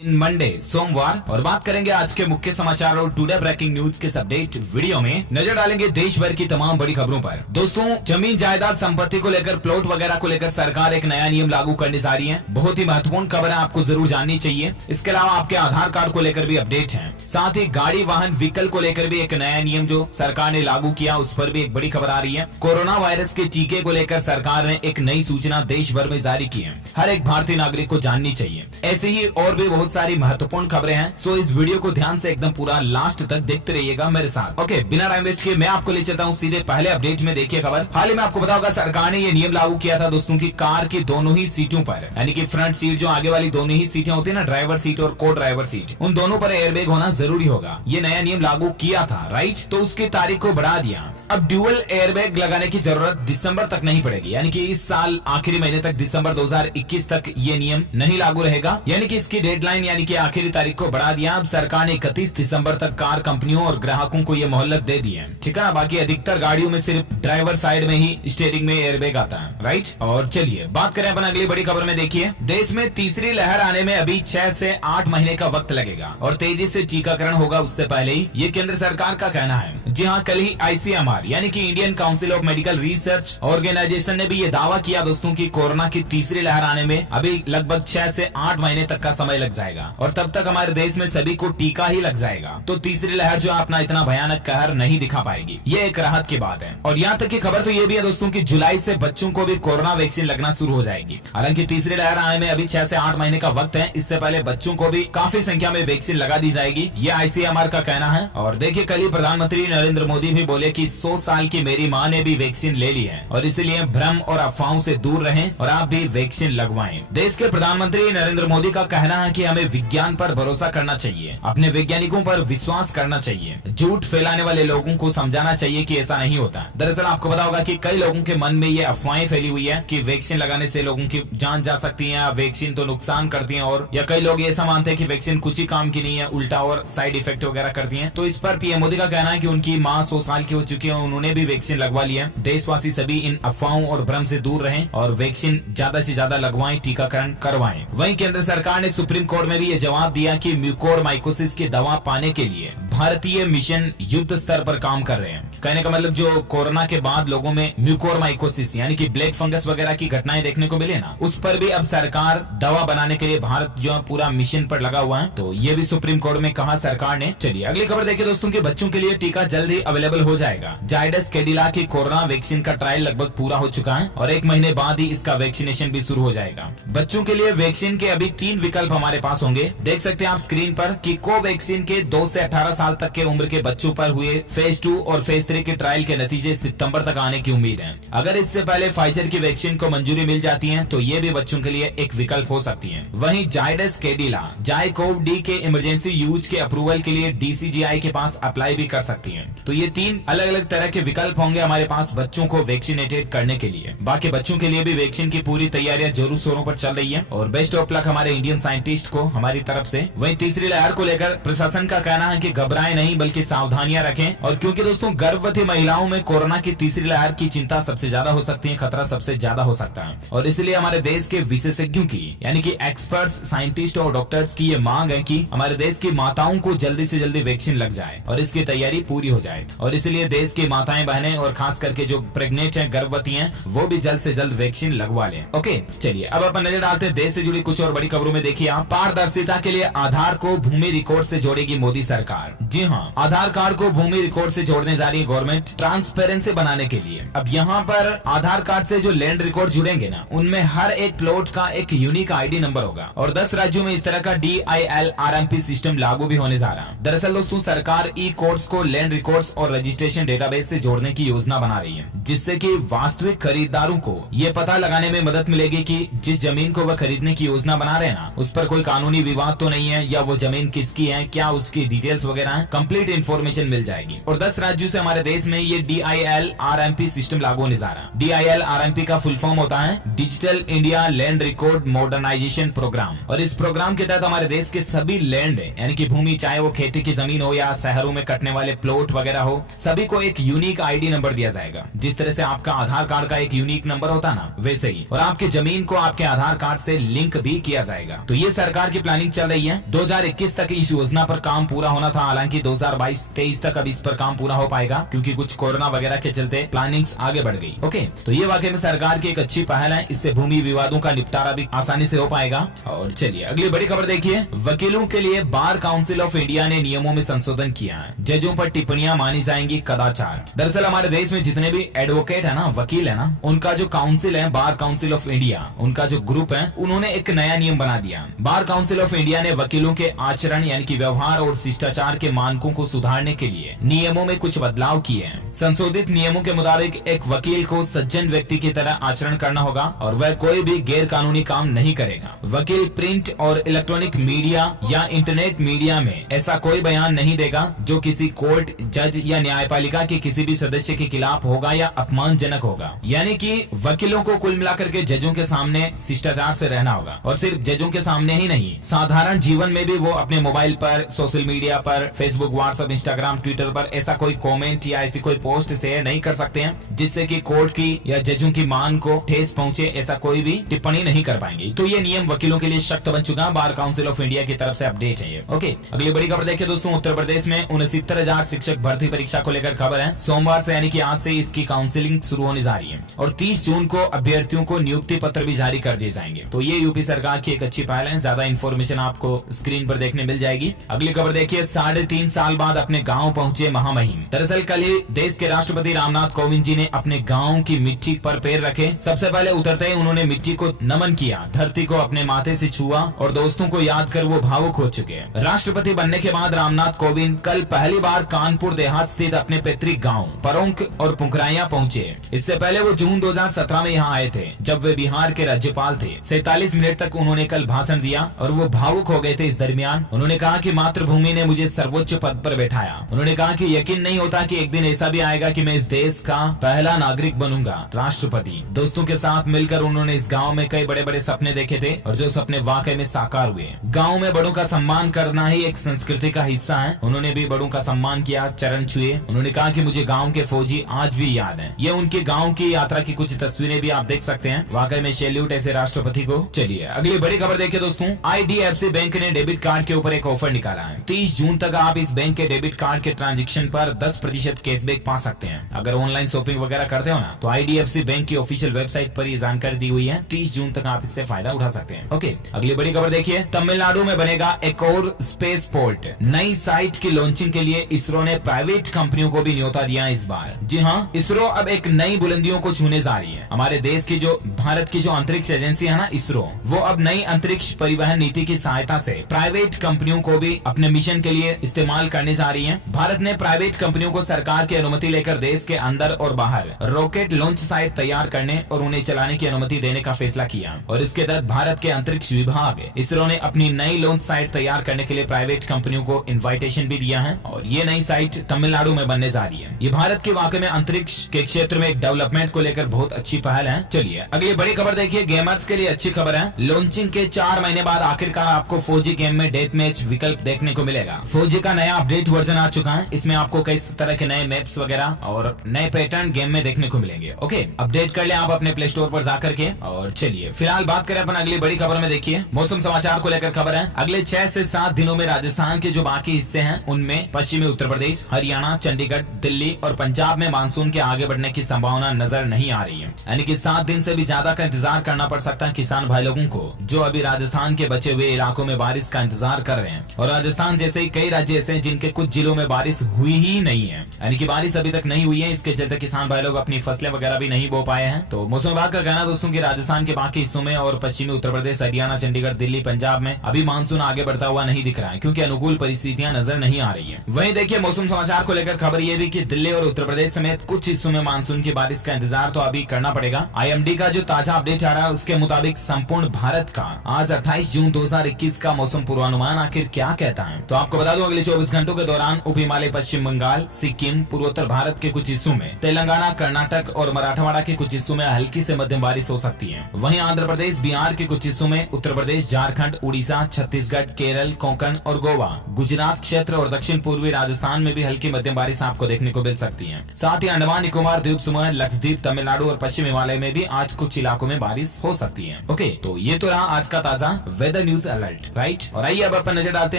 Monday सोमवार और बात करेंगे आज के मुख्य समाचार और टुडे ब्रेकिंग न्यूज के अपडेट वीडियो में नजर डालेंगे देश भर की तमाम बड़ी खबरों पर। दोस्तों, जमीन जायदाद संपत्ति को लेकर, प्लॉट वगैरह को लेकर सरकार एक नया नियम लागू करने जा रही है। बहुत ही महत्वपूर्ण खबर है, आपको जरूर जाननी चाहिए। इसके अलावा आपके आधार कार्ड को लेकर भी अपडेट है। साथ ही गाड़ी वाहन व्हीकल को लेकर भी एक नया नियम जो सरकार ने लागू किया, उस पर भी एक बड़ी खबर आ रही है। कोरोना वायरस के टीके को लेकर सरकार ने एक नई सूचना देश भर में जारी की है, हर एक भारतीय नागरिक को जाननी चाहिए। ऐसे ही और भी बहुत सारी महत्वपूर्ण खबरें हैं, सो इस वीडियो को ध्यान से एकदम पूरा लास्ट तक देखते रहिएगा मेरे साथ। ओके, बिना टाइम वेस्ट किए मैं आपको ले चलता हूं सीधे पहले अपडेट में। देखिए खबर, हाल ही में आपको पता होगा सरकार ने ये नियम लागू किया था दोस्तों की कार की दोनों ही सीटों पर, यानी कि फ्रंट सीट जो आगे वाली दोनों ही सीटें होती है ना, ड्राइवर सीट और को ड्राइवर सीट, उन दोनों पर एयरबैग होना जरूरी होगा। ये नया नियम लागू किया था, राइट? तो उसकी तारीख को बढ़ा दिया। अब ड्यूअल एयरबैग लगाने की जरूरत दिसंबर तक नहीं पड़ेगी, यानी कि इस साल आखिरी महीने तक, दिसंबर 2021 तक ये नियम नहीं लागू रहेगा। यानी कि इसकी डेडलाइन यानी कि आखिरी तारीख को बढ़ा दिया। अब सरकार ने 31 दिसंबर तक कार कंपनियों और ग्राहकों को ये मोहलत दे दी है, ठीक है ना। बाकी अधिकतर गाड़ियों में सिर्फ ड्राइवर साइड में ही स्टीयरिंग में एयरबैग आता है, राइट? और चलिए बात करें अपन अगली बड़ी खबर में। देखिए, देश में तीसरी लहर आने में अभी 6 से 8 महीने का वक्त लगेगा और तेजी से टीकाकरण होगा उससे पहले ही, ये केंद्र सरकार का कहना है। जी हाँ, कल ही ICMR यानी कि Indian council of medical research organisation ने भी ये दावा किया दोस्तों की कोरोना की तीसरी लहर आने में अभी लगभग 6 से 8 महीने तक का समय लग जाएगा और तब तक हमारे देश में सभी को टीका ही लग जाएगा। तो तीसरी लहर जो अपना इतना भयानक कहर नहीं दिखा पाएगी, ये एक राहत की बात है। और यहाँ तक की खबर तो ये भी है दोस्तों की जुलाई से बच्चों को भी कोरोना वैक्सीन लगना शुरू हो जाएगी। हालांकि तीसरी लहर आने में अभी 6 से 8 महीने का वक्त है, इससे पहले बच्चों को भी काफी संख्या में वैक्सीन लगा दी जाएगी, ये ICMR का कहना है। और देखिए, कल ही प्रधानमंत्री नरेंद्र मोदी भी बोले कि 100 साल की मेरी माँ ने भी वैक्सीन ले ली है और इसलिए भ्रम और अफवाहों से दूर रहें और आप भी वैक्सीन लगवाएं। देश के प्रधानमंत्री नरेंद्र मोदी का कहना है कि हमें विज्ञान पर भरोसा करना चाहिए, अपने वैज्ञानिकों पर विश्वास करना चाहिए, झूठ फैलाने वाले लोगों को समझाना चाहिए कि ऐसा नहीं होता। दरअसल आपको पता होगा कि कई लोगों के मन में ये अफवाहें फैली हुई है कि वैक्सीन लगाने से लोगों की जान जा सकती है, वैक्सीन तो नुकसान करती है, और या कई लोग ऐसा मानते हैं कि वैक्सीन कुछ ही काम की नहीं है, उल्टा और साइड इफेक्ट वगैरह करती है। तो इस पर पीएम मोदी का कहना है कि उनकी माँ 100 साल की हो चुकी है, उन्होंने भी वैक्सीन लगवा लिया है। देशवासी सभी इन अफवाहों और भ्रम से दूर रहें और वैक्सीन ज्यादा से ज्यादा लगवाएं, टीकाकरण करवाएं। वहीं केंद्र सरकार ने सुप्रीम कोर्ट में भी ये जवाब दिया कि म्यूकोरमाइकोसिस की दवा पाने के लिए भारतीय मिशन युद्ध स्तर पर काम कर रहे हैं। कहने का मतलब जो कोरोना के बाद लोगों में म्यूकोरमाइकोसिस यानी कि ब्लैक फंगस वगैरह की घटनाएं देखने को मिले ना, उस पर भी अब सरकार दवा बनाने के लिए भारत जो पूरा मिशन पर लगा हुआ है। तो ये भी सुप्रीम कोर्ट में कहा सरकार ने। चलिए अगली खबर देखिए दोस्तों की बच्चों के लिए टीका जल्द ही अवेलेबल हो जाएगा। जायडस कैडिला की कोरोना वैक्सीन का ट्रायल लगभग पूरा हो चुका है और 1 महीने बाद ही इसका वैक्सीनेशन भी शुरू हो जाएगा। बच्चों के लिए वैक्सीन के अभी 3 विकल्प हमारे पास होंगे। देख सकते हैं आप स्क्रीन पर कि कोवैक्सीन के 2 से 18 साल तक के उम्र के बच्चों पर हुए फेज 2 और फेज 3 के ट्रायल के नतीजे सितंबर तक आने की उम्मीद है। अगर इससे पहले फाइजर की वैक्सीन को मंजूरी मिल जाती है तो ये भी बच्चों के लिए एक विकल्प हो सकती है। वहीं जायडस कैडिला जायकोव डी के इमरजेंसी यूज के अप्रूवल के लिए DCGI के पास अप्लाई भी कर सकती है। तो ये 3 अलग अलग तरह के विकल्प होंगे हमारे पास बच्चों को वैक्सीनेटेड करने के लिए। बाकी बच्चों के लिए भी वैक्सीन की पूरी तैयारियां जोरों शोरों पर चल रही है और बेस्ट ऑफ लक हमारे इंडियन साइंटिस्ट को हमारी तरफ से। वहीं तीसरी लहर को लेकर प्रशासन का कहना है कि घबराएं नहीं बल्कि सावधानियां रखें। और क्योंकि दोस्तों गर्भवती महिलाओं में कोरोना की तीसरी लहर की चिंता सबसे ज्यादा हो सकती है, खतरा सबसे ज्यादा हो सकता है और इसलिए हमारे देश के विशेषज्ञों की यानी कि एक्सपर्ट्स, साइंटिस्ट और डॉक्टर्स की ये मांग है कि हमारे देश की माताओं को जल्दी से जल्दी वैक्सीन लग जाए और इसकी तैयारी पूरी हो जाए। और इसलिए देश की माताएं बहनें और खास करके जो प्रेग्नेंट हैं, गर्भवती हैं, वो भी जल्द से जल्द वैक्सीन लगवा लें। ओके, चलिए अब अपन नजर डालते हैं देश से जुड़ी कुछ और बड़ी खबरों में। देखिए आप, पारदर्शिता के लिए आधार को भूमि रिकॉर्ड से जोड़ेगी मोदी सरकार। जी हाँ, आधार कार्ड को भूमि रिकॉर्ड से जोड़ने जा रही है गवर्नमेंट, ट्रांसपेरेंसी बनाने के लिए। अब यहाँ पर आधार कार्ड से जो लैंड रिकॉर्ड जुड़ेंगे ना, उनमें हर एक प्लॉट का एक यूनिक ID नंबर होगा और 10 राज्यों में इस तरह का DIL RMP सिस्टम लागू भी होने जा रहा है। दरअसल दोस्तों सरकार ई-कोर्ट्स को लैंड रिकॉर्ड्स और रजिस्ट्रेशन डेटाबेस से जोड़ने की योजना बना रही है, जिससे कि वास्तविक खरीदारों को ये पता लगाने में मदद मिलेगी कि जिस जमीन को वह खरीदने की योजना बना रहे हैं ना, उस पर कोई कानूनी विवाद तो नहीं है या वो जमीन किसकी है, क्या उसकी डिटेल्स वगैरह है। है कंप्लीट इन्फॉर्मेशन मिल जाएगी। और 10 राज्यों से हमारे देश में ये DIL-RMP सिस्टम लागू होने जा रहा है। DIL-RMP का फुल फॉर्म होता है digital India land record modernisation programme. और इस प्रोग्राम के तहत हमारे देश के सभी लैंड यानी कि भूमि, चाहे वो खेती की जमीन हो या शहरों में कटने वाले प्लॉट वगैरह हो, सभी को एक यूनिक ID नंबर दिया जाएगा। जिस तरह से आपका आधार कार्ड का एक यूनिक नंबर होता ना, वैसे ही। और आपके जमीन को आपके आधार कार्ड से लिंक भी किया जाएगा। तो ये सरकार की प्लानिंग चल रही है। 2021 तक इस योजना पर काम पूरा होना था, हालांकि 2022-23 तक अब इस पर काम पूरा हो पाएगा क्योंकि कुछ कोरोना वगैरह के चलते प्लानिंग्स आगे बढ़ गई। ओके, तो ये वाकई में सरकार की एक अच्छी पहल है। इससे भूमि विवादों का निपटारा भी आसानी से हो पाएगा। और चलिए अगली बड़ी खबर देखिए। वकीलों के लिए बार काउंसिल ऑफ इंडिया ने नियमों में संशोधन किया है। जजों पर टिप्पणियां मानी जाएंगी कदाचार। दरअसल हमारे देश में जितने भी एडवोकेट है ना, वकील है ना, उनका जो काउंसिल है बार काउंसिल ऑफ इंडिया, उनका जो ग्रुप है, उन्होंने एक नया नियम बना दिया। बार काउंसिल ऑफ इंडिया ने वकीलों के आचरण यानी कि व्यवहार और शिष्टाचार के मानकों को सुधारने के लिए नियमों में कुछ बदलाव किए हैं। संशोधित नियमों के मुताबिक एक वकील को सज्जन व्यक्ति की तरह आचरण करना होगा और वह कोई भी गैर कानूनी काम नहीं करेगा। वकील प्रिंट और इलेक्ट्रॉनिक मीडिया या इंटरनेट मीडिया में ऐसा कोई बयान नहीं देगा जो किसी कोर्ट, जज या न्यायपालिका के किसी भी सदस्य के खिलाफ होगा या अपमानजनक होगा। यानी कि वकीलों को कुल मिलाकर के जजों के सामने शिष्टाचार से रहना होगा। और सिर्फ जजों के सामने ही नहीं, साधारण जीवन में भी वो अपने मोबाइल पर, सोशल मीडिया पर, फेसबुक, व्हाट्सएप, इंस्टाग्राम, ट्विटर पर ऐसा कोई कमेंट या ऐसी कोई पोस्ट शेयर नहीं कर सकते हैं जिससे कि कोर्ट की या जजों की मान को ठेस पहुंचे। ऐसा कोई भी टिप्पणी नहीं कर पाएंगे। तो ये नियम वकीलों के लिए सख्त बन चुका है। बार काउंसिल ऑफ इंडिया की तरफ से अपडेट है ये। ओके, अगली बड़ी खबर देखिए दोस्तों। उत्तर प्रदेश में 69,000 शिक्षक भर्ती परीक्षा को लेकर खबर है। सोमवार से यानी कि आज से इसकी काउंसिलिंग शुरू होने जा रही है और 30 जून को अभ्यर्थियों को नियुक्ति पत्र भी जारी कर दिए जाएंगे। तो ये यूपी सरकार की एक अच्छी पहल है। ज्यादा इन्फॉर्मेशन आपको स्क्रीन पर देखने मिल जाएगी। अगली खबर देखिए। 3.5 साल बाद अपने गाँव पहुंचे महामहिम। दरअसल कल ही देश के राष्ट्रपति रामनाथ कोविंद जी ने अपने गाँव की मिट्टी पर पैर रखे। सबसे पहले उतरते ही उन्होंने मिट्टी को नमन किया, धरती को अपने माथे से छुआ और दोस्तों को याद कर वो भावुक हो चुके। राष्ट्रपति बनने के बाद रामनाथ कोविंद कल पहली बार कानपुर देहात स्थित अपने पैतृक गांव परोंक और पुंकराया पहुंचे। इससे पहले वो जून 2017 में यहाँ आए थे जब वे बिहार के राज्यपाल थे। 47 मिनट तक उन्होंने कल भाषण दिया और वो भावुक हो गए थे। इस दरमियान उन्होंने कहा कि मातृभूमि ने मुझे सर्वोच्च पद पर बैठाया। उन्होंने कहा कि यकीन नहीं होता कि एक दिन ऐसा भी आएगा कि मैं इस देश का पहला नागरिक बनूंगा, राष्ट्रपति। दोस्तों के साथ मिलकर उन्होंने इस गाँव में कई बड़े बड़े सपने देखे थे और जो सपने वाकई में साकार हुए। गाँव में बड़ों का सम्मान करना ही एक संस्कृति का हिस्सा है। उन्होंने भी बड़ों का सम्मान किया, चरण छुए। उन्होंने कहा कि मुझे गांव के फौजी आज भी याद हैं। ये उनके गांव की यात्रा की कुछ तस्वीरें भी आप देख सकते हैं। वाकई में सैल्यूट ऐसे राष्ट्रपति को। चलिए अगली बड़ी खबर देखिए दोस्तों। IDFC बैंक ने डेबिट कार्ड के ऊपर एक ऑफर निकाला है। 30 जून तक आप इस बैंक के डेबिट कार्ड के ट्रांजेक्शन पर 10% कैशबैक पा सकते हैं। अगर ऑनलाइन शॉपिंग वगैरह करते हो ना, तो IDFC बैंक की ऑफिशियल वेबसाइट पर ये जानकारी दी हुई है। 30 जून तक आप इससे फायदा उठा सकते हैं। ओके, अगली बड़ी खबर देखिए। तमिलनाडु में बनेगा एक और स्पेस पोर्ट। नई साइट की लॉन्चिंग के लिए इसरो ने प्राइवेट कंपनियों को भी न्योता दिया इस बार। जी हाँ, इसरो अब एक नई बुलंदियों को छूने जा रही है। हमारे देश की जो भारत की जो अंतरिक्ष एजेंसी है ना इसरो, वो अब नई अंतरिक्ष परिवहन नीति की सहायता से प्राइवेट कंपनियों को भी अपने मिशन के लिए इस्तेमाल करने जा रही है। भारत ने प्राइवेट कंपनियों को सरकार की अनुमति लेकर देश के अंदर और बाहर रॉकेट लॉन्च साइट तैयार करने और उन्हें चलाने की अनुमति देने का फैसला किया। और इसके तहत भारत के अंतरिक्ष विभाग इसरो ने अपनी नई लॉन्च साइट तैयार करने के लिए प्राइवेट कंपनियों को इनविटेशन भी दिया है और ये नई साइट तमिलनाडु में बनने जा रही है। ये भारत के वाकई में अंतरिक्ष के क्षेत्र में एक डेवलपमेंट को लेकर बहुत अच्छी पहल है। चलिए अगली बड़ी खबर देखिए। गेमर्स के लिए अच्छी खबर है। लॉन्चिंग के 4 महीने बाद आखिरकार आपको फौजी गेम में डेथ मैच विकल्प देखने को मिलेगा। फौजी का नया अपडेट वर्जन आ चुका है। इसमें आपको कई तरह के नए मैप्स वगैरह और नए पैटर्न गेम में देखने को मिलेंगे। ओके, अपडेट कर ले आप अपने प्ले स्टोर पर जाकर के। और चलिए फिलहाल बात करें अपन अगली बड़ी खबर में। देखिए मौसम समाचार को लेकर खबर है। अगले 6 से 7 दिनों में राजस्थान के जो बाकी हिस्से हैं उनमें पश्चिमी उत्तर प्रदेश, हरियाणा, चंडीगढ़, दिल्ली और पंजाब में मानसून के आगे बढ़ने की संभावना नजर नहीं आ रही है। यानी कि 7 दिन से भी ज्यादा का इंतजार करना पड़ सकता है किसान भाई लोगों को जो अभी राजस्थान के बचे हुए इलाकों में बारिश का इंतजार कर रहे हैं। और राजस्थान जैसे ही कई राज्य ऐसे हैं जिनके कुछ जिलों में बारिश हुई ही नहीं है, यानी कि बारिश अभी तक नहीं हुई है। इसके चलते किसान भाई लोग अपनी फसलें वगैरह भी नहीं बो पाए हैं। तो मौसम विभाग का कहना दोस्तों की राजस्थान के बाकी हिस्सों में और पश्चिमी उत्तर प्रदेश, हरियाणा, चंडीगढ़, दिल्ली, पंजाब में अभी मानसून आगे बढ़ता हुआ नहीं दिख रहा है क्योंकि अनुकूल परिस्थितियां नजर नहीं आ रही है। वहीं देखिए मौसम समाचार को लेकर खबर ये भी कि दिल्ली और उत्तर प्रदेश समेत कुछ हिस्सों में मानसून की बारिश का इंतजार तो अभी करना पड़ेगा। IMD का जो ताजा अपडेट आ रहा है उसके मुताबिक संपूर्ण भारत का आज 28 जून 2021 का मौसम पूर्वानुमान आखिर क्या कहता है, तो आपको बता दूं अगले 24 घंटों के दौरान उप हिमालय, पश्चिम बंगाल, सिक्किम, पूर्वोत्तर भारत के कुछ हिस्सों में, तेलंगाना, कर्नाटक और मराठवाड़ा के कुछ हिस्सों में हल्की से मध्यम बारिश हो सकती है। वहीं आंध्र प्रदेश, बिहार के कुछ हिस्सों में, उत्तर प्रदेश, झारखंड, उड़ीसा, छत्तीसगढ़, केरल, कोंकण और गोवा, गुजरात क्षेत्र और दक्षिण पूर्वी राजस्थान में भी हल्की मध्यम बारिश आपको देखने को मिल सकती है। साथ ही अंडमान निकोबार द्वीप समूह, लक्षद्वीप, तमिलनाडु और पश्चिम हिमालय में भी आज कुछ इलाकों में बारिश हो सकती है। ओके, तो ये तो रहा आज का ताजा वेदर न्यूज अलर्ट, राइट। और आइए अब अपन नजर डालते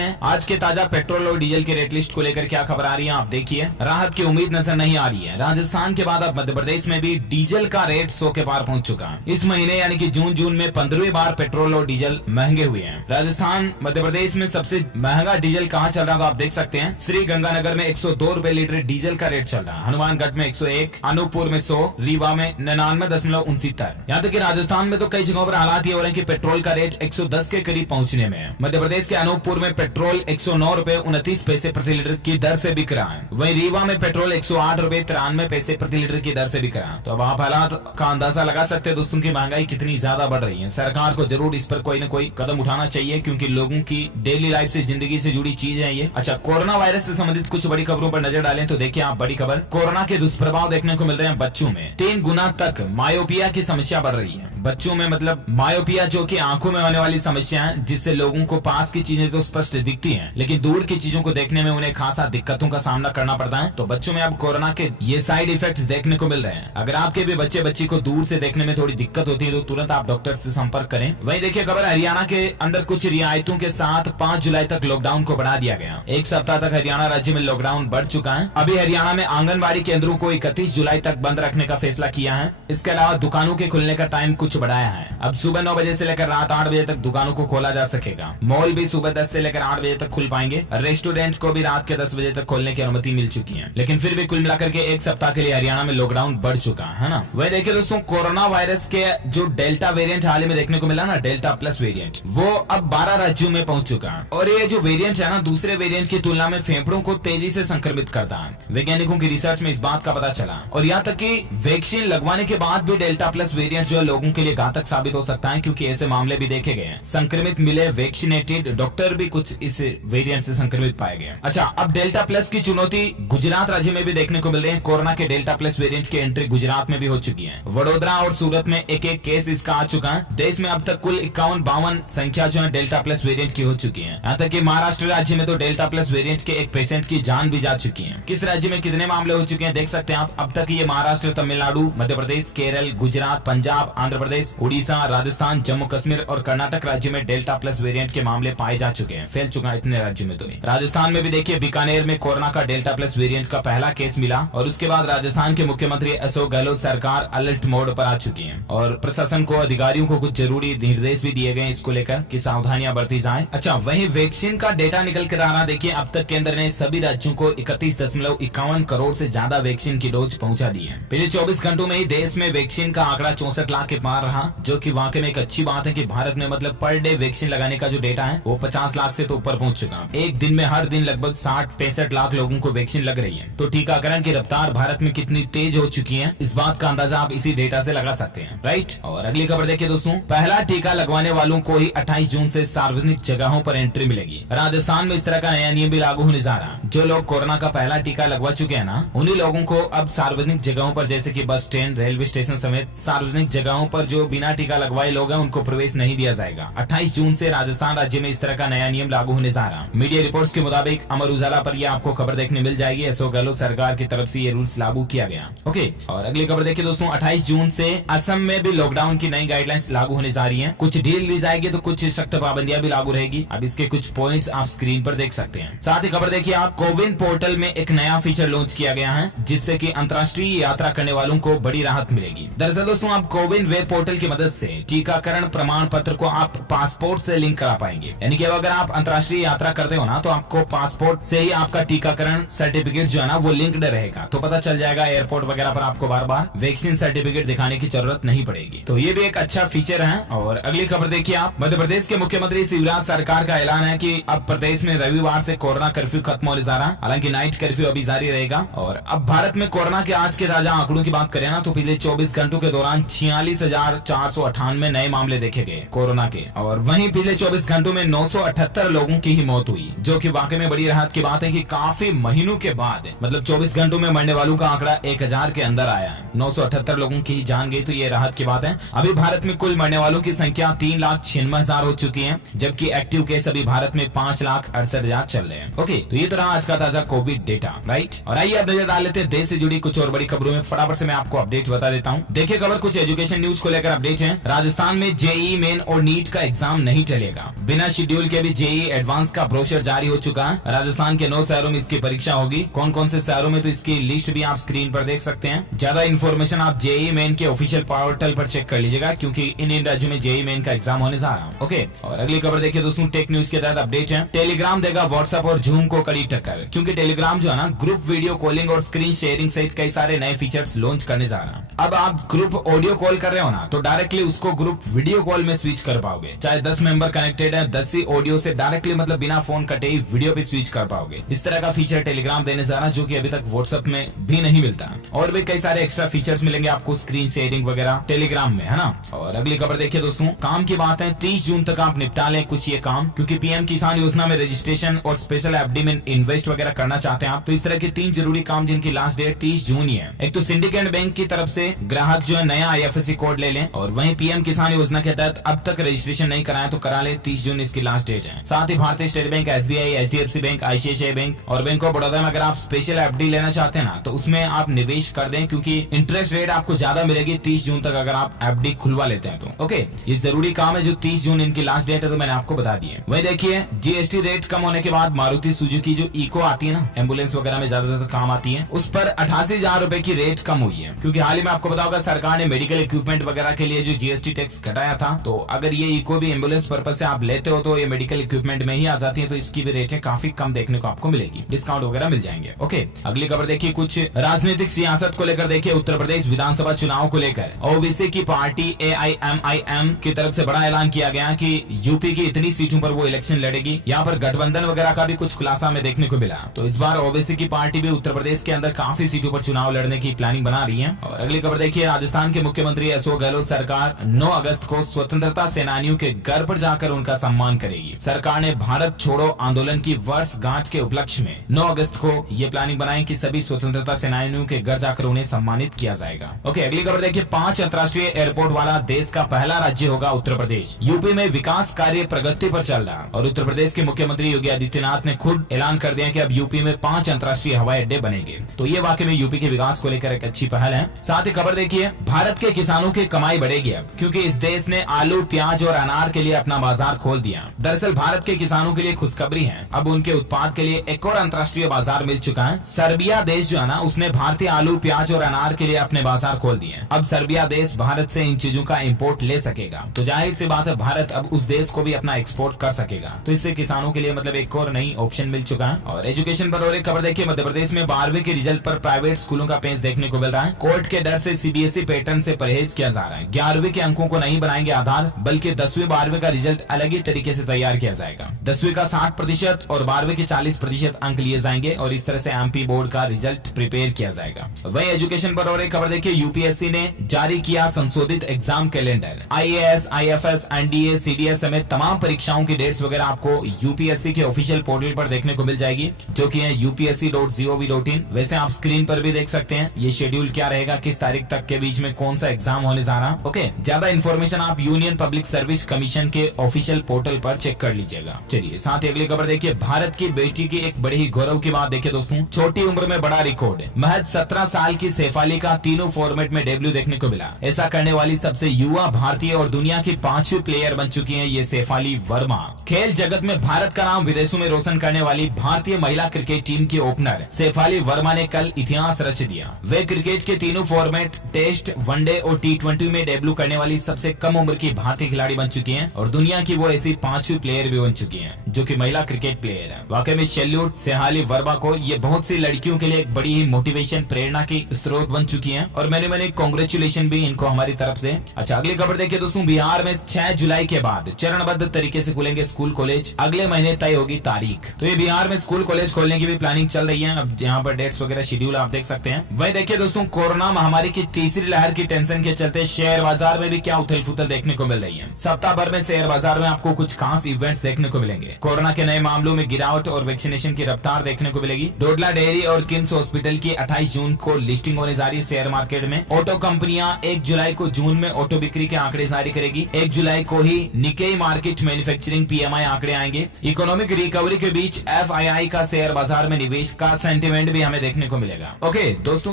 हैं आज के ताजा पेट्रोल और डीजल के रेट लिस्ट को लेकर क्या खबर आ रही है। आप देखिए, राहत की उम्मीद नजर नहीं आ रही है। राजस्थान के बाद अब मध्य प्रदेश में भी डीजल का रेट 100 के पार पहुंच चुका है। इस महीने यानी कि जून में 15वीं बार पेट्रोल और डीजल महंगे हुए हैं। राजस्थान मध्य प्रदेश में सबसे महंगा डीजल कहाँ चल रहा है, आप देख सकते हैं। श्री गंगानगर में 102 रुपए लीटर डीजल का रेट चल रहा है, हनुमानगढ़ में 101, अनूपपुर में 100, रीवा में 99.69। यहाँ तक कि राजस्थान में तो कई जगहों पर हालात ये हो रहे हैं कि पेट्रोल का रेट 110 के करीब पहुंचने में है। मध्य प्रदेश के अनूपपुर में पेट्रोल 109 रुपए 29 पैसे प्रति लीटर की दर से बिक रहा है। वहीं रीवा में पेट्रोल 108 रुपए 93 पैसे प्रति लीटर की दर से बिक रहा है। तो अब आप हालात का अंदाजा लगा सकते हैं दोस्तों की महंगाई कितनी ज्यादा बढ़ रही है। सरकार को जरूर इस पर कोई न कोई कदम उठाना चाहिए, क्योंकि लोगों की डेली लाइफ से, जिंदगी से जुड़ी चीज है ये। अच्छा, कोरोना वायरस से संबंधित कुछ बड़ी खबरों पर नजर डालें तो देखिए आप, बड़ी खबर, कोरोना के दुष्प्रभाव देखने को मिल रहे हैं बच्चों में। 3 गुना तक मायोपिया की समस्या बढ़ रही है बच्चों में। मतलब मायोपिया जो कि आंखों में होने वाली समस्या है, जिससे लोगों को पास की चीजें तो स्पष्ट दिखती हैं, लेकिन दूर की चीजों को देखने में उन्हें खासा दिक्कतों का सामना करना पड़ता है। तो बच्चों में अब कोरोना के ये साइड इफेक्ट्स देखने को मिल रहे हैं। अगर आपके भी बच्ची को दूर से देखने में थोड़ी दिक्कत होती है तो तुरंत आप डॉक्टर से संपर्क करें। वहीं देखिए खबर, हरियाणा के अंदर कुछ रियायतों के साथ 5 जुलाई तक लॉकडाउन को बढ़ा दिया गया। 1 सप्ताह तक हरियाणा राज्य में लॉकडाउन बढ़ चुका है। अभी हरियाणा में आंगनबाड़ी केंद्रों को 31 जुलाई तक बंद रखने का फैसला किया है। इसके अलावा दुकानों के खुलने का टाइम कुछ बढ़ाया है। अब सुबह 9 बजे से लेकर रात 8 बजे तक दुकानों को खोला जा सकेगा। मॉल भी सुबह 10 से लेकर 8 बजे तक खुल पाएंगे। रेस्टोरेंट को भी रात के 10 बजे तक खोलने की अनुमति मिल चुकी है। लेकिन फिर भी कुल मिलाकर के 1 सप्ताह के लिए हरियाणा में लॉकडाउन बढ़ चुका है ना। वही देखिए दोस्तों, कोरोना वायरस के जो डेल्टा वेरिएंट हाल ही में देखने को मिला ना, डेल्टा प्लस वेरिएंट, वो अब 12 राज्यों में पहुंच चुका है। और ये जो वेरिएंट है ना, दूसरे वेरिएंट की तुलना में फेफड़ों को तेजी से संक्रमित करता है। वैज्ञानिकों की रिसर्च में इस बात का पता चला। और यहाँ तक कि वैक्सीन लगवाने के बाद भी डेल्टा प्लस वेरिएंट जो है लोगों के लिए घातक साबित हो सकता है, क्योंकि ऐसे मामले भी देखे गए हैं। संक्रमित मिले वैक्सीनेटेड डॉक्टर भी कुछ इस वेरिएंट से संक्रमित पाए गए। अच्छा, अब डेल्टा प्लस की चुनौती गुजरात राज्य में भी देखने को मिल रही है। कोरोना के डेल्टा प्लस वेरिएंट की एंट्री गुजरात में भी हो चुकी है। वडोदरा और सूरत में एक केस इसका आ चुका है। देश में अब तक कुल 51-52 संख्या जो है डेल्टा प्लस वेरिएंट की हो चुकी है। यहाँ तक कि महाराष्ट्र राज्य में तो डेल्टा प्लस वेरिएंट के एक पेशेंट की जान भी जा चुकी है। किस राज्य में कितने मामले हो चुके हैं देख सकते हैं आप। अब तक ये महाराष्ट्र, तमिलनाडु, मध्य प्रदेश, केरल, गुजरात, पंजाब, आंध्र प्रदेश, उड़ीसा, राजस्थान, जम्मू कश्मीर और कर्नाटक राज्य में डेल्टा प्लस वेरिएंट के मामले पाए जा चुके हैं। फैल चुका है इतने राज्यों में। तो राजस्थान में भी देखिए, बीकानेर में कोरोना का डेल्टा प्लस वेरिएंट का पहला केस मिला और उसके बाद राजस्थान के मुख्यमंत्री अशोक गहलोत सरकार अलर्ट मोड पर आ चुकी है और प्रशासन को, अधिकारियों को कुछ जरूरी निर्देश भी दिए गए इसको लेकर कि सावधानियां बरती जाएं। अच्छा, वहीं वैक्सीन का डेटा निकल कर आ रहा, देखिए अब तक केंद्र ने सभी राज्यों को 31.51 करोड़ से ज्यादा वैक्सीन की डोज पहुंचा दी है। पिछले 24 घंटों में ही देश में वैक्सीन का आंकड़ा 64 लाख के पार रहा, जो कि वाकई में एक अच्छी बात है कि भारत में मतलब पर डे वैक्सीन लगाने का जो डेटा है वो 50 लाख से तो ऊपर पहुंच चुका है। एक दिन में हर दिन लगभग 60-65 लाख लोगों को वैक्सीन लग रही है। तो टीकाकरण की रफ्तार भारत में कितनी तेज हो चुकी है, इस बात का अंदाजा आप इसी डेटा से लगा सकते हैं, राइट। और अगली खबर देखिए दोस्तों, पहला टीका लगवाने वालों को ही 28 जून से सार्वजनिक जगहों पर एंट्री मिलेगी। राजस्थान में इस तरह का नया नियम भी लागू होने जा रहा है। जो लोग कोरोना का पहला टीका लगवा चुके हैं ना, उन्हीं लोगों को अब सार्वजनिक जगहों पर, जैसे कि बस स्टैंड, रेलवे स्टेशन समेत सार्वजनिक जगहों पर जो बिना टीका लगवाए लोग हैं उनको प्रवेश नहीं दिया जाएगा। 28 जून से राजस्थान राज्य में इस तरह का नया नियम लागू होने जा रहा है। मीडिया रिपोर्ट्स के मुताबिक अमर उजाला पर यह आपको खबर देखने मिल जाएगी। अशोक गहलोत सरकार की तरफ से ये रूल्स लागू किया गया। ओके, और अगली खबर देखिए दोस्तों, 28 जून से असम में भी लॉकडाउन की नई गाइडलाइंस लागू होने जा रही है। कुछ ढील दी जाएगी तो कुछ सख्त पाबंदियां भी लागू रहेगी। अब इसके कुछ पॉइंट्स आप स्क्रीन पर देख सकते हैं। साथ ही खबर देखिए आप, कोविन पोर्टल में एक नया फीचर लॉन्च किया गया है, जिससे कि अंतर्राष्ट्रीय यात्रा करने वालों को बड़ी राहत मिलेगी। दरअसल दोस्तों, आप कोविन वेब पोर्टल की मदद से टीकाकरण प्रमाण पत्र को आप पासपोर्ट से लिंक करा पाएंगे। यानी कि अगर आप अंतर्राष्ट्रीय यात्रा करते हो ना, तो आपको पासपोर्ट से ही आपका टीकाकरण सर्टिफिकेट जो है ना वो लिंक्ड रहेगा। तो पता चल जाएगा एयरपोर्ट वगैरह पर आपको बार बार वैक्सीन सर्टिफिकेट दिखाने की जरूरत नहीं पड़ेगी। तो ये भी एक अच्छा फीचर है। और अगली खबर देखिए आप, मध्य प्रदेश के मुख्यमंत्री शिवराज सरकार का ऐलान है कि अब प्रदेश में रविवार से कोरोना कर्फ्यू खत्म होने जा रहा है। हालांकि नाइट कर्फ्यू अभी जारी रहेगा। और अब भारत में कोरोना के आज के ताजा आंकड़ों की बात करें ना, तो पिछले 24 घंटों के दौरान 46,498 नए मामले देखे गए कोरोना के। और वहीं पिछले 24 घंटों में 978 लोगों की ही मौत हुई, जो कि वाकई में बड़ी राहत की बात है कि काफी महीनों के बाद मतलब 24 घंटों में मरने वालों का आंकड़ा 1000 के अंदर आया है। 978 लोगों की जान गई, तो ये राहत की बात है। अभी भारत में कुल मरने वालों की संख्या 3,96,000 हो चुकी है, जबकि एक्टिव केस अभी भारत में 5,68,000 चल रहे हैं। ओके, तो ये तो रहा आज का ताजा कोविड डेटा, राइट। और आइए अब नजर डाल लेते हैं देश से जुड़ी कुछ और बड़ी खबरों में। फटाफट से मैं आपको अपडेट बता देता हूँ। देखिए खबर कुछ एजुकेशन न्यूज को लेकर अपडेट है। राजस्थान में जेईई मेन और नीट का एग्जाम नहीं चलेगा। बिना शेड्यूल के भी जेईई एडवांस का ब्रोशर जारी हो चुका है। राजस्थान के 9 शहरों में इसकी परीक्षा होगी। कौन कौन से शहरों में, तो इसकी लिस्ट भी आप स्क्रीन पर देख सकते हैं। ज्यादा इन्फॉर्मेशन आप जेईई मेन के ऑफिशियल पोर्टल पर चेक कर लीजिएगा, क्योंकि इन राज्यों में जेईई मेन का एग्जाम होने जा रहा है। ओके, और अगली खबर देखिए दोस्तों, टेक न्यूज के तहत अपडेट है। टेलीग्राम देगा व्हाट्सएप और जूम को कड़ी टक्कर, क्योंकि टेलीग्राम जो है ना ग्रुप वीडियो कॉलिंग और स्क्रीन शेयरिंग सहित कई सारे नए फीचर्स लॉन्च करने जा रहा है। अब आप ग्रुप ऑडियो कॉल कर रहे हो ना, तो डायरेक्टली उसको ग्रुप वीडियो कॉल में स्विच कर पाओगे। चाहे 10 मेंबर कनेक्टेड है, 10 ही ऑडियो से डायरेक्टली मतलब बिना फोन कटे ही वीडियो पे स्विच कर पाओगे। इस तरह का फीचर टेलीग्राम देने जा रहा है, जो कि अभी तक व्हाट्सएप में भी नहीं मिलता। और भी कई सारे एक्स्ट्रा फीचर्स मिलेंगे आपको स्क्रीन शेयरिंग वगैरह टेलीग्राम में, है ना। और अगली खबर देखिए दोस्तों, काम की बात है। 30 जून तक आप निपटा लें कुछ ये काम, क्योंकि पीएम किसान योजना में रजिस्ट्रेशन और स्पेशल एफडी में इन्वेस्ट वगैरह करना चाहते हैं आप, तो इस तरह के 3 जरूरी काम जिनकी लास्ट डेट 30 जून ही है। एक तो सिंडिकेट बैंक की तरफ से ग्राहक जो है नया आईएफएससी कोड ले लें, और वहीं पीएम किसान योजना के तहत अब तक रजिस्ट्रेशन नहीं कराया तो करा ले। 30 जून इसकी लास्ट डेट है। साथ ही भारतीय state bank, SBI, HDFC bank, ICICI bank और बैंक ऑफ बड़ौदा में अगर आप स्पेशल एफडी लेना चाहते हैं ना, तो उसमें आप निवेश कर दें, क्योंकि इंटरेस्ट रेट आपको ज्यादा मिलेगी 30 जून तक अगर आप एफडी खुलवा लेते हैं तो। ओके, ये जरूरी काम है जो 30 जून इनकी लास्ट डेट है, तो मैंने आपको बता दिया। वही देखिए, जीएसटी रेट कम होने के बाद मारुति सुजुकी जो इको आती है ना, एम्बुलेंस वगैरह में ज्यादातर काम आती है, उस पर 88,000 रुपए की रेट कम हुई है। क्योंकि हाल ही में आपको बताओगे सरकार ने मेडिकल इक्विपमेंट वगैरह के लिए जो जीएसटी टैक्स घटाया था, तो अगर ये इको भी एम्बुलेंस पर्पज से आप लेते हो तो ये मेडिकल इक्विपमेंट में ही आ जाती है, तो इसकी भी रेटें काफी कम देखने को आपको मिलेगी, डिस्काउंट वगैरह मिल जाएंगे। ओके, अगली खबर देखिए, कुछ राजनीतिक सियासत को लेकर देखिए। उत्तर प्रदेश विधानसभा चुनाव को लेकर ओबीसी की पार्टी एआईएमआईएम की तरफ से बड़ा ऐलान किया गया कि यूपी की इतनी सीटों पर वो इलेक्शन लड़ेगी। यहाँ पर गठबंधन वगैरह का भी कुछ खुलासा में देखने को मिला। तो इस बार ओबीसी की पार्टी भी उत्तर प्रदेश के अंदर काफी सीटों पर चुनाव लड़ने की प्लानिंग बना रही है। और अगली खबर देखिए, राजस्थान के मुख्यमंत्री अशोक गहलोत सरकार 9 अगस्त को स्वतंत्रता सेनानियों के घर पर जाकर उनका सम्मान करेगी। सरकार ने भारत छोड़ो आंदोलन की वर्षगांठ के उपलक्ष्य में 9 अगस्त को ये प्लानिंग बनाई कि सभी स्वतंत्रता सेनानियों के घर जाकर उन्हें सम्मानित किया जाएगा। ओके, अगली खबर देखिए, 5 अंतर्राष्ट्रीय एयरपोर्ट वाला देश का पहला राज्य होगा उत्तर प्रदेश। यूपी में विकास कार्य प्रगति पर चल रहा, और उत्तर प्रदेश के मुख्यमंत्री योगी आदित्यनाथ ने खुद ऐलान कर दिया कि अब यूपी में 5 अंतर्राष्ट्रीय हवाई अड्डे बनेंगे। तो ये वाकई में यूपी के विकास को लेकर एक अच्छी पहल है। साथ ही खबर देखिए, भारत के किसानों की कमाई बढ़ेगी अब, क्योंकि इस देश ने आलू, प्याज और अनार के लिए अपना बाजार खोल दिया। दरअसल भारत के किसानों के लिए खुशखबरी है, अब उनके उत्पाद के लिए एक और अंतर्राष्ट्रीय बाजार मिल चुका है। सर्बिया देश जो है ना, उसने भारतीय आलू, प्याज और अनार के लिए अपने बाजार खोल दिए। अब सर्बिया देश भारत से इन चीजों का इंपोर्ट ले सकेगा, तो जाहिर सी बात है भारत अब उस देश को भी अपना एक्सपोर्ट कर सकेगा। तो इससे किसानों के लिए मतलब एक और नई ऑप्शन मिल चुका है। और एजुकेशन पर और एक खबर देखिए, मध्य प्रदेश में 12वीं के रिजल्ट पर प्राइवेट स्कूलों का पेंच देखने को मिल रहा है। कोर्ट के डर से सीबीएसई पैटर्न से परहेज किया जा रहा है। 11वीं के अंकों को नहीं बनाएंगे आधार, बल्कि 10वीं 12वीं का रिजल्ट अलग ही तरीके से तैयार किया जाएगा। 10वीं का 60% और 12वीं के 40% अंक लिए जाएंगे, और इस तरह से एमपी बोर्ड का रिजल्ट प्रिपेयर किया जाएगा। वही एजुकेशन पर और एक खबर देखिए, यूपीएससी ने जारी किया संशोधित exam calendar. IAS, IFS, NDA, CDS समेत तमाम परीक्षाओं की डेट्स वगैरह आपको यूपीएससी के ऑफिशियल पोर्टल पर देखने को मिल जाएगी, जो कि है upsc.gov.in। वैसे आप स्क्रीन पर भी देख सकते हैं ये शेड्यूल क्या रहेगा, किस तारीख तक के बीच में कौन सा एग्जाम होने जा रहा। ओके, ज्यादा इन्फॉर्मेशन आप यूनियन पब्लिक सर्विस कमीशन के ऑफिशियल पोर्टल पर चेक कर लीजिएगा। चलिए साथ ही अगली खबर देखिए, भारत की बेटी की एक बड़ी ही गौरव की बात देखिए दोस्तों, छोटी उम्र में बड़ा रिकॉर्ड। महज 17 साल की शेफाली का तीनों फॉर्मेट में डेब्यू देखने को मिला। ऐसा करने वाली सबसे युवा भारतीय और दुनिया की 5वीं प्लेयर बन चुकी है ये शेफाली वर्मा। खेल जगत में भारत का नाम विदेशों में रोशन करने वाली भारतीय महिला क्रिकेट टीम की ओपनर शेफाली वर्मा ने कल इतिहास रच दिया। वे क्रिकेट के तीनों फॉर्मेट, टेस्ट, वनडे और टी20 में डेब्यू करने वाली सबसे कम उम्र की भारतीय खिलाड़ी बन चुकी हैं, और दुनिया की वो ऐसी 5वीं प्लेयर भी बन चुकी हैं जो कि महिला क्रिकेट प्लेयर है। वाकई में सैल्यूट शेफाली वर्मा को, ये बहुत सी लड़कियों के लिए एक बड़ी ही मोटिवेशन, प्रेरणा की स्रोत बन चुकी है, और मैंने कांग्रेचुलेशन भी इनको हमारी तरफ से। अच्छा, अगली खबर देखिए दोस्तों, बिहार में 6 जुलाई के बाद चरणबद्ध तरीके से खुलेंगे स्कूल कॉलेज, अगले महीने तय होगी तारीख। तो ये बिहार में स्कूल कॉलेज खोलने की भी प्लानिंग चल रही है। अब यहाँ पर डेट्स वगैरह शेड्यूल आप देख सकते हैं। वही देखिए दोस्तों, कोरोना महामारी की तीसरी लहर की टेंशन के चलते शेयर बाजार में भी क्या उथल फुथल देखने को मिल रही है। सप्ताह भर में शेयर बाजार में आपको कुछ खास इवेंट्स देखने को मिलेंगे। कोरोना के नए मामलों मामलों में गिरावट और वैक्सीनेशन की रफ्तार देखने को मिलेगी। डोडला डेयरी और किम्स हॉस्पिटल की 28 जून को लिस्टिंग होने जा रही है शेयर मार्केट में। ऑटो कंपनियां 1 जुलाई को जून में ऑटो बिक्री के आंकड़े जारी करेगी। 1 जुलाई को ही निकेई मार्केट मैन्युफैक्चरिंग PMI आंकड़े आएंगे। इकोनॉमिक रिकवरी के बीच FII का शेयर बाजार में निवेश का सेंटिमेंट भी हमें देखने को मिलेगा। ओके दोस्तों,